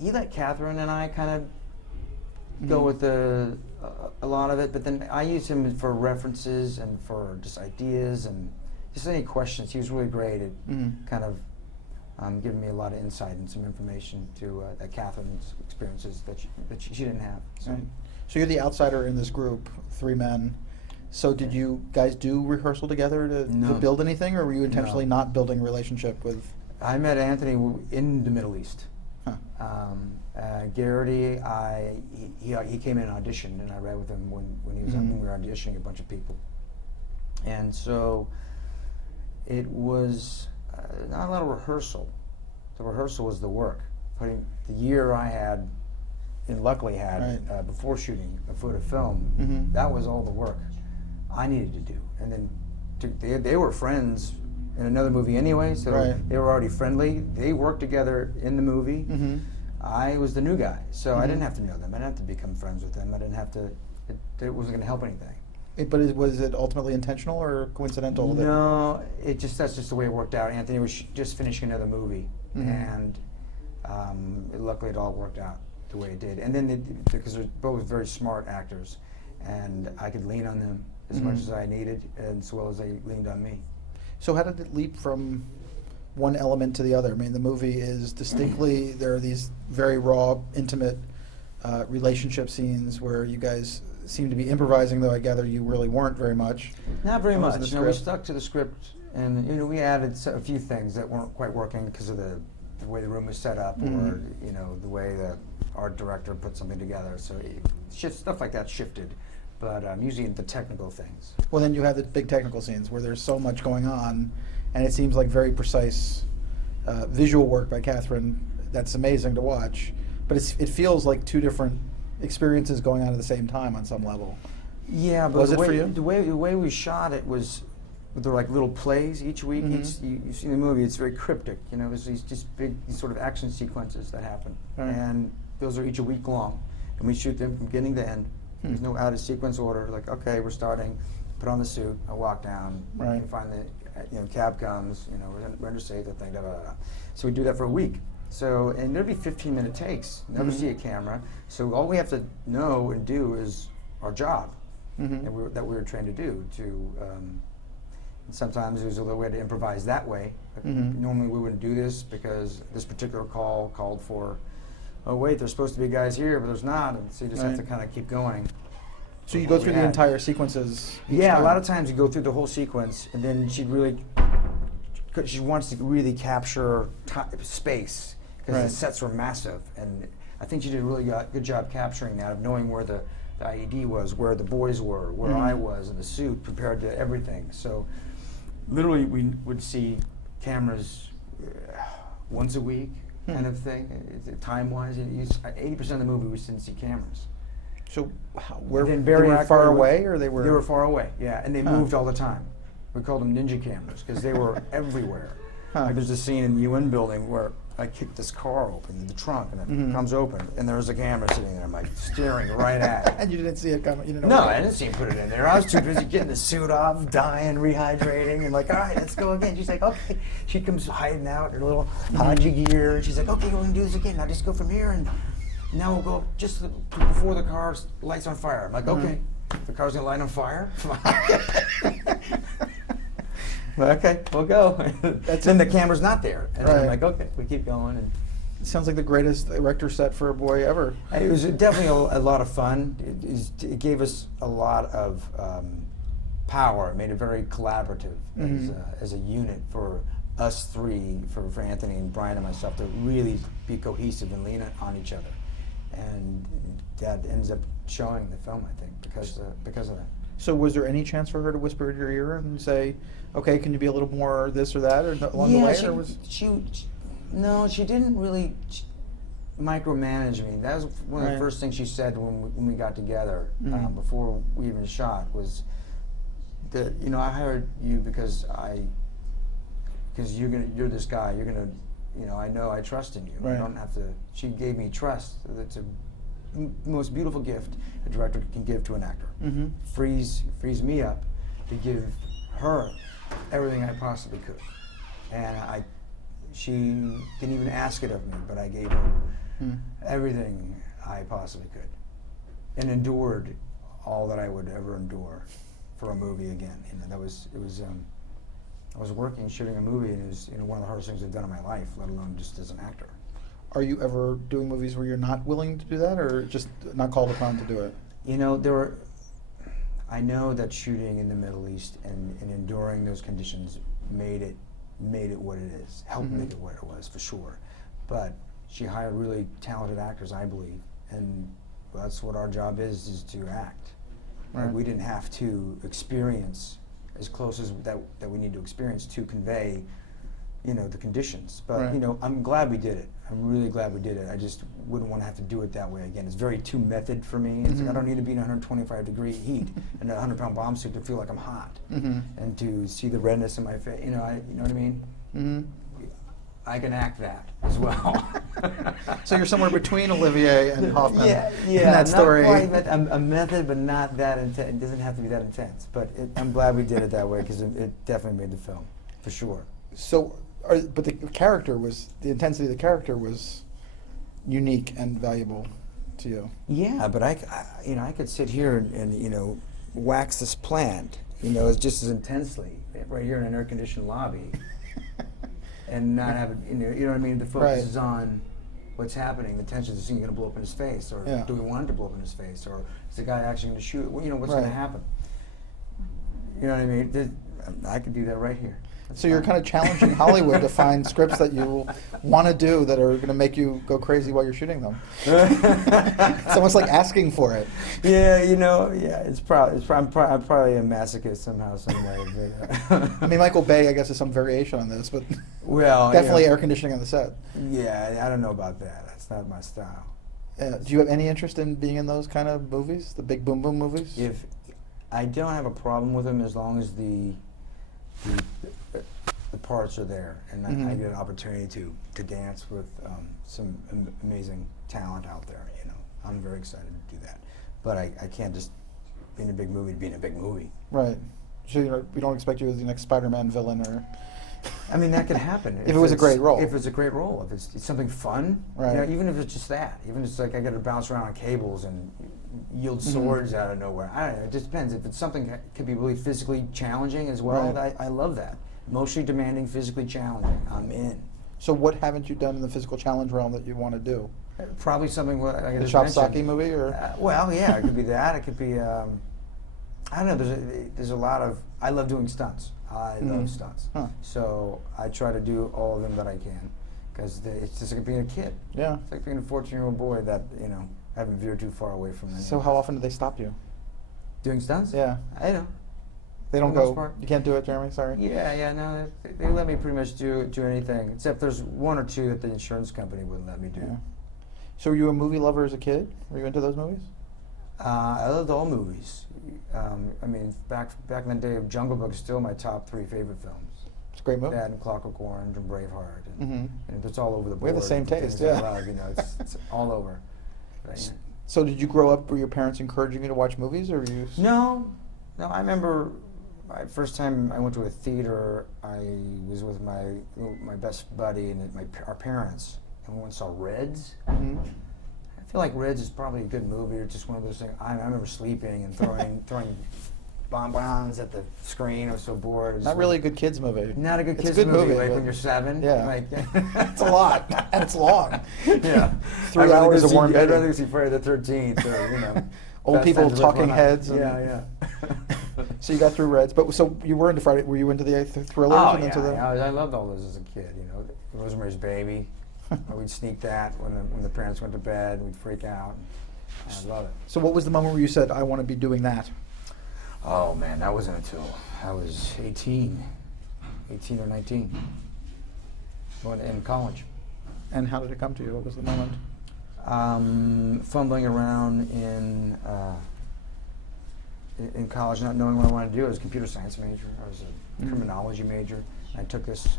he let Catherine and I kind of go with a lot of it, but then I used him for references and for just ideas and just any questions. He was really great at kind of giving me a lot of insight and some information to that Catherine's experiences that she didn't have. So. Right. So you're the outsider in this group, 3 men. So did you guys do rehearsal together to build anything, or were you intentionally not building a relationship with? I met Anthony in the Middle East. Huh. Garrity, he came in and auditioned, and I read with him when he was when we were auditioning a bunch of people. And so it was not a lot of rehearsal. The rehearsal was the work. Putting the year I had, and luckily had, before shooting a foot of film, that was all the work I needed to do. And then they were friends in another movie anyway, so they were already friendly. They worked together in the movie. I was the new guy, so I didn't have to know them. I didn't have to become friends with them. I didn't have to, it wasn't going to help anything. But was it ultimately intentional or coincidental? No, that's just the way it worked out. Anthony was just finishing another movie, and luckily it all worked out the way it did. And then because they're both very smart actors, and I could lean on them as much as I needed, as well as they leaned on me. So how did it leap from one element to the other? I mean, the movie is distinctly, there are these very raw, intimate relationship scenes where you guys seem to be improvising, though I gather you really weren't very much. Not very much. We stuck to the script, and we added a few things that weren't quite working because of the way the room was set up, or the way the art director put something together. So stuff like that shifted, but usually the technical things. Well, then you have the big technical scenes where there's so much going on, and it seems like very precise visual work by Catherine. That's amazing to watch, but it feels like 2 different experiences going on at the same time on some level. Yeah, but was it for you? The way we shot it was, there were like little plays each week. You see the movie; it's very cryptic. There's these sort of action sequences that happen, and those are each a week long, and we shoot them from beginning to end. There's no out of sequence order. Like, okay, we're starting. Put on the suit. I walk down. You find the cab comes. Render say the thing. Da, da, da. So we do that for a week. So, and there'd be 15-minute takes. Never see a camera. So all we have to know and do is our job that we were trained to do. And sometimes there's a little way to improvise that way. Normally we wouldn't do this because this particular call called for, oh wait, there's supposed to be guys here, but there's not. And so you just have to kind of keep going. So you go through the entire sequences? Yeah, a lot of times you go through the whole sequence, and then she wants to really capture space, because the sets were massive, and I think she did a really good job capturing that, of knowing where the IED was, where the boys were, where I was in the suit, prepared to everything. So literally we would see cameras once a week, kind of thing, time-wise. 80% of the movie we didn't see cameras. So were they far away, or they were? They were far away, yeah, and they moved all the time. We called them ninja cameras because they were everywhere. Like there's a scene in the UN building where I kicked this car open, the trunk, and it comes open, and there's a camera sitting there. I'm like staring right at it. And you didn't see it coming? You didn't know I didn't see him put it in there. I was too busy getting the suit off, dying, rehydrating, and like, all right, let's go again. She's like, okay. She comes hiding out in her little Haji gear, and she's like, okay, we're going to do this again. Now just go from here, and now we'll go up just before the car lights on fire. I'm like, okay, the car's going to light on fire? Okay, we'll go. Then the camera's not there. And I'm like, okay, we keep going. And it sounds like the greatest erector set for a boy ever. It was definitely a lot of fun. It gave us a lot of power. It made it very collaborative as a unit for us 3, for Anthony and Brian and myself, to really be cohesive and lean on each other. And that ends up showing the film, I think, because of that. So was there any chance for her to whisper in your ear and say, okay, can you be a little more this or that, or along the way? No, she didn't really micromanage me. That was one of the first things she said when we got together, before we even shot, was that, I hired you because you're this guy. You're gonna, I trust in you. I don't have to. She gave me trust. That's the most beautiful gift a director can give to an actor. Frees me up to give her everything I possibly could. And she didn't even ask it of me, but I gave her everything I possibly could, and endured all that I would ever endure for a movie again. You know, I was working, shooting a movie, and it was one of the hardest things I've done in my life, let alone just as an actor. Are you ever doing movies where you're not willing to do that, or just not called upon to do it? You know, I know that shooting in the Middle East and enduring those conditions made it what it is, helped make it what it was, for sure. But she hired really talented actors, I believe, and that's what our job is to act. Right. Like, we didn't have to experience as close as that we need to experience to convey, the conditions. But Right. I'm glad we did it. I'm really glad we did it. I just wouldn't want to have to do it that way again. It's very too method for me. It's like I don't need to be in 125-degree heat and a 100-pound bomb suit to feel like I'm hot, and to see the redness in my face. You know what I mean? I can act that as well. So you're somewhere between Olivier and Hoffman in that not story. quite a method, but not that intense. It doesn't have to be that intense. But I'm glad we did it that way, because it definitely made the film, for sure. So, but the intensity of the character was unique and valuable to you. Yeah, but I could sit here and wax this plant, it's just as intensely right here in an air-conditioned lobby, and not have it, you know what I mean? The focus is on what's happening. The tension is, going to blow up in his face, or do we want it to blow up in his face, or is the guy actually going to shoot? Well, what's going to happen? You know what I mean? I could do that right here. So you're kind of challenging Hollywood to find scripts that you want to do that are going to make you go crazy while you're shooting them. It's almost like asking for it. Yeah, it's probably I'm probably a masochist somehow, some way. But, I mean, Michael Bay, I guess, is some variation on this, but well, definitely air conditioning on the set. Yeah, I don't know about that. That's not my style. Do you have any interest in being in those kind of movies, the big boom boom movies? If I don't have a problem with them, as long as the parts are there, and I get an opportunity to dance with some amazing talent out there. I'm very excited to do that. But I can't just be in a big movie to be in a big movie. Right. So we don't expect you as the next Spider-Man villain, or. I mean, that could happen if it was a great role. If it's a great role, if it's something fun, right? Even if it's just that, even if it's like I got to bounce around on cables and yield swords out of nowhere. I don't know. It just depends. If it's something that could be really physically challenging as well, I love that. Emotionally demanding, physically challenging, I'm in. So what haven't you done in the physical challenge realm that you want to do? Probably something like I the just Chop mentioned. Socky movie, or well, yeah, it could be that. It could be. I don't know. There's a lot of. I love doing stunts. I love stunts. So I try to do all of them that I can, because it's just like being a kid. Yeah. It's like being a 14-year-old boy that haven't veered too far away from. So how often do they stop you? Doing stunts? Yeah. I know. They don't go. You can't do it, Jeremy. Sorry. Yeah, no. They let me pretty much do anything, except there's one or two that the insurance company wouldn't let me do. Yeah. So were you a movie lover as a kid? Were you into those movies? I loved all movies. I mean, back in the day of Jungle Book, still my top 3 favorite films. It's a great movie. That and Clockwork Orange and Braveheart. And, it's all over the board. We have the same taste, yeah. I love, it's all over. But, So did you grow up, were your parents encouraging you to watch movies, or were you? No, I remember my first time I went to a theater, I was with my best buddy and our parents, and we went and saw Reds. I feel like Reds is probably a good movie, or just one of those things. I remember sleeping and throwing bonbons at the screen. I was so bored. Not really a good kids movie. Not a good kids movie. movie, like when you're 7. Yeah. Like, it's a lot, and it's long. Yeah. 3 hours of warm bedding. I'd bedding. rather see Friday the 13th, or Old people talking heads. And yeah. So you got through Reds, but so you were into Friday. Were you into the thrillers? Oh, and into I loved all those as a kid. Rosemary's Baby. We'd sneak that when the parents went to bed. We'd freak out. I love it. So what was the moment where you said, "I want to be doing that"? Oh man, that wasn't until I was 18 or 19, in college. And how did it come to you? What was the moment? Fumbling around in college, not knowing what I wanted to do. I was a computer science major. I was a criminology major. I took this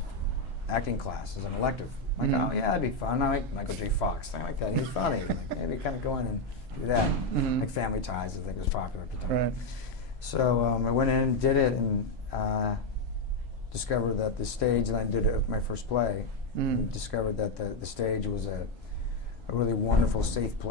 acting class as an elective. Like, oh yeah, that'd be fun. I like Michael J. Fox. I like that. He's funny. Like, maybe kind of go in and do that. Like Family Ties, I think was popular at the time. Right. So I went in and did it, and discovered that the stage, and I did my first play. Discovered that the stage was a a really wonderful, safe place.